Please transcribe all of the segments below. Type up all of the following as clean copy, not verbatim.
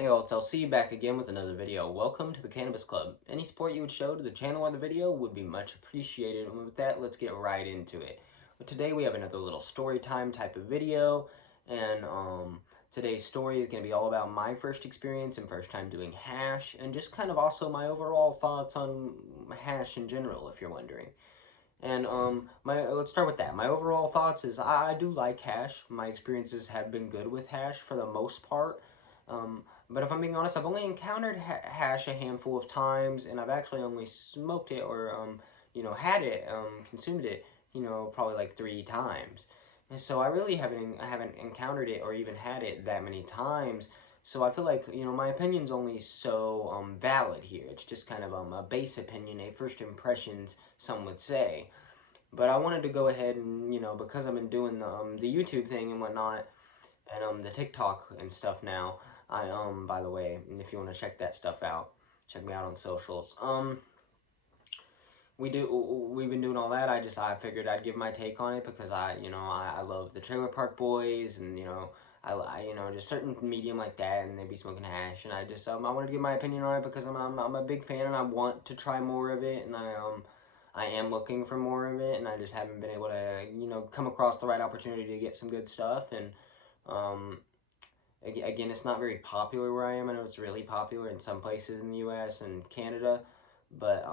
Hey all, it's LC back again with another video. Welcome to the Cannabis Club. Any support you would show to the channel or the video would be much appreciated. And with that, let's get right into it. But today we have another little story time type of video. And today's story is going to be all about my first experience and first time doing hash. And just kind of also my overall thoughts on hash in general, if you're wondering. And let's start with that. My overall thoughts is I do like hash. My experiences have been good with hash for the most part. But if I'm being honest, I've only encountered hash a handful of times, and I've actually only smoked it or had it, consumed it, probably like 3 times. And so I haven't encountered it or even had it that many times. So I feel like my opinion's only so valid here. It's just kind of a base opinion, a first impressions, some would say. But I wanted to go ahead and because I've been doing the YouTube thing and whatnot, and the TikTok and stuff now. I by the way, if you want to check that stuff out, check me out on socials. We've been doing all that. I figured I'd give my take on it because I love the Trailer Park Boys, and I just certain medium like that, and they be smoking hash, and I wanted to give my opinion on it because I'm a big fan and I want to try more of it, and I am looking for more of it, and I just haven't been able to come across the right opportunity to get some good stuff. And um, again, it's not very popular where I am. I know it's really popular in some places in the U.S. and Canada, but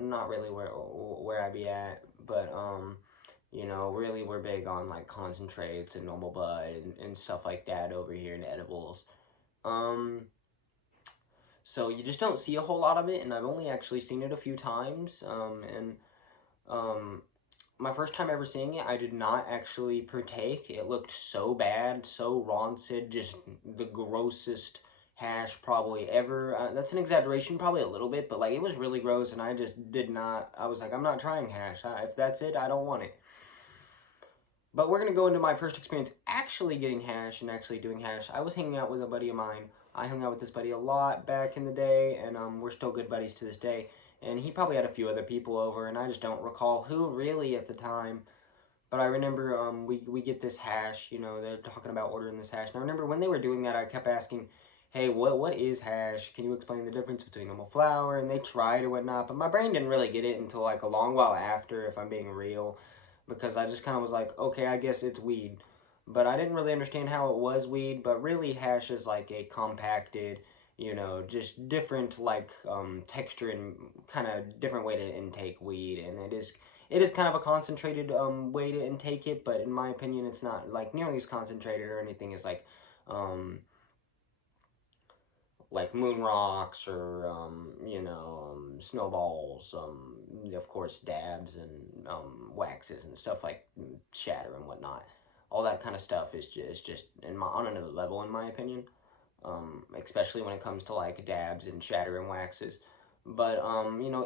not really where I be at. But really we're big on like concentrates and normal bud and stuff like that over here in edibles. Um, so you just don't see a whole lot of it, and I've only actually seen it a few times. And um, my first time ever seeing it, I did not actually partake. It looked so bad, so rancid, just the grossest hash probably ever. That's an exaggeration, probably a little bit, but like it was really gross, and I just did not. I was like, I'm not trying hash. If that's it, I don't want it. But we're gonna go into my first experience actually getting hash and actually doing hash. I was hanging out with a buddy of mine. I hung out with this buddy a lot back in the day, and we're still good buddies to this day. And he probably had a few other people over, and I just don't recall who really at the time. But I remember we get this hash, they're talking about ordering this hash. And I remember when they were doing that, I kept asking, hey, what is hash? Can you explain the difference between normal flower? And they tried or whatnot, but my brain didn't really get it until like a long while after, if I'm being real, because I just kind of was like, okay, I guess it's weed. But I didn't really understand how it was weed, but really hash is like a compacted, just different like texture and kind of different way to intake weed, and it is kind of a concentrated way to intake it, but in my opinion, it's not like nearly as concentrated or anything as like moon rocks or snowballs, of course dabs and waxes and stuff like shatter and whatnot. All that kind of stuff is just on another level in my opinion, especially when it comes to like dabs and shatter and waxes. But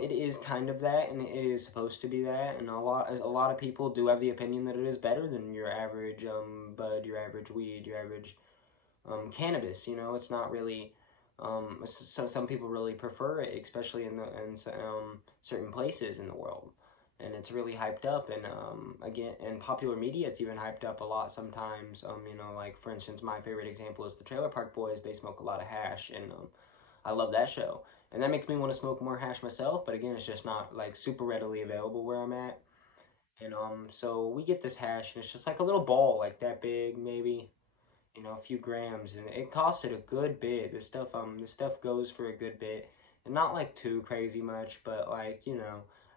it is kind of that, and it is supposed to be that, and a lot of people do have the opinion that it is better than your average bud, your average weed, your average cannabis. It's not really. So some people really prefer it, especially in certain places in the world, and it's really hyped up. And again, in popular media, it's even hyped up a lot sometimes. Like for instance, my favorite example is the Trailer Park Boys. They smoke a lot of hash, and I love that show, and that makes me want to smoke more hash myself. But again, it's just not like super readily available where I'm at. And so we get this hash, and it's just like a little ball, like that big, maybe a few grams, and it costed a good bit. This stuff goes for a good bit, and not like too crazy much, but like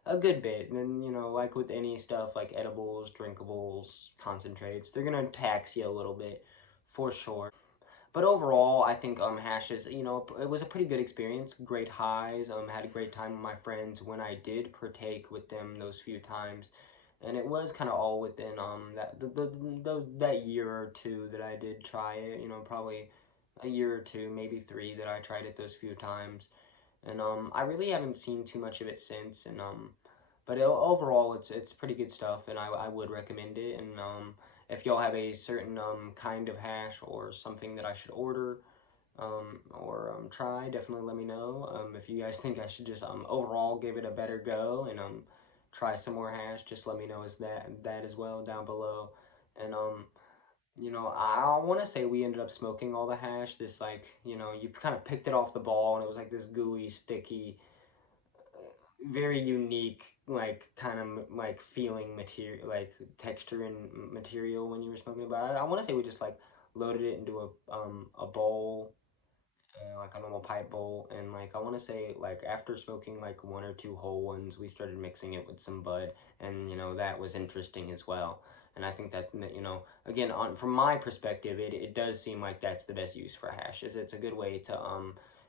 a good bit. And then like with any stuff like edibles, drinkables, concentrates, they're gonna tax you a little bit, for sure. But overall, I think hashes, it was a pretty good experience. Great highs. Had a great time with my friends when I did partake with them those few times, and it was kind of all within that year or two that I did try it. Probably a year or two, maybe 3 that I tried it those few times, and I really haven't seen too much of it since. And but overall, it's pretty good stuff, and I would recommend it. And if y'all have a certain kind of hash or something that I should order or try, definitely let me know. If you guys think I should just overall give it a better go and try some more hash, just let me know as that as well down below. And You know, I want to say we ended up smoking all the hash. This, like, you know, you kind of picked it off the ball and it was like this gooey, sticky, very unique, like, kind of like feeling material, like texture and material when you were smoking about it. I want to say we just like loaded it into a bowl, like a normal pipe bowl, and like I want to say like after smoking like one or two whole ones, we started mixing it with some bud, and you know that was interesting as well. And I think that, you know, again, on from my perspective, it does seem like that's the best use for hash. Is it's a good way to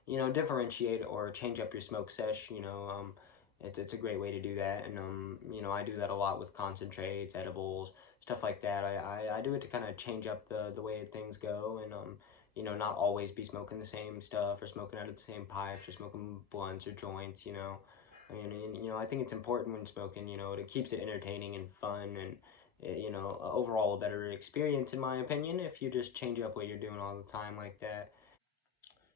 you know, differentiate or change up your smoke sesh. You know, it's a great way to do that, and you know, I do that a lot with concentrates, edibles, stuff like that. I do it to kind of change up the way things go, and you know, not always be smoking the same stuff or smoking out of the same pipes or smoking blunts or joints, you know. I mean, you know, I think it's important when smoking, you know, it keeps it entertaining and fun and, you know, overall a better experience in my opinion if you just change up what you're doing all the time like that.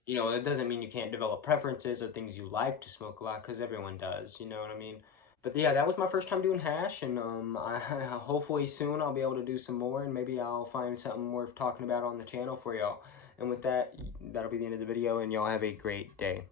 You know, it doesn't mean you can't develop preferences or things you like to smoke a lot because everyone does, you know what I mean? But yeah, that was my first time doing hash, and hopefully soon I'll be able to do some more, and maybe I'll find something worth talking about on the channel for y'all. And with that, that'll be the end of the video, and y'all have a great day.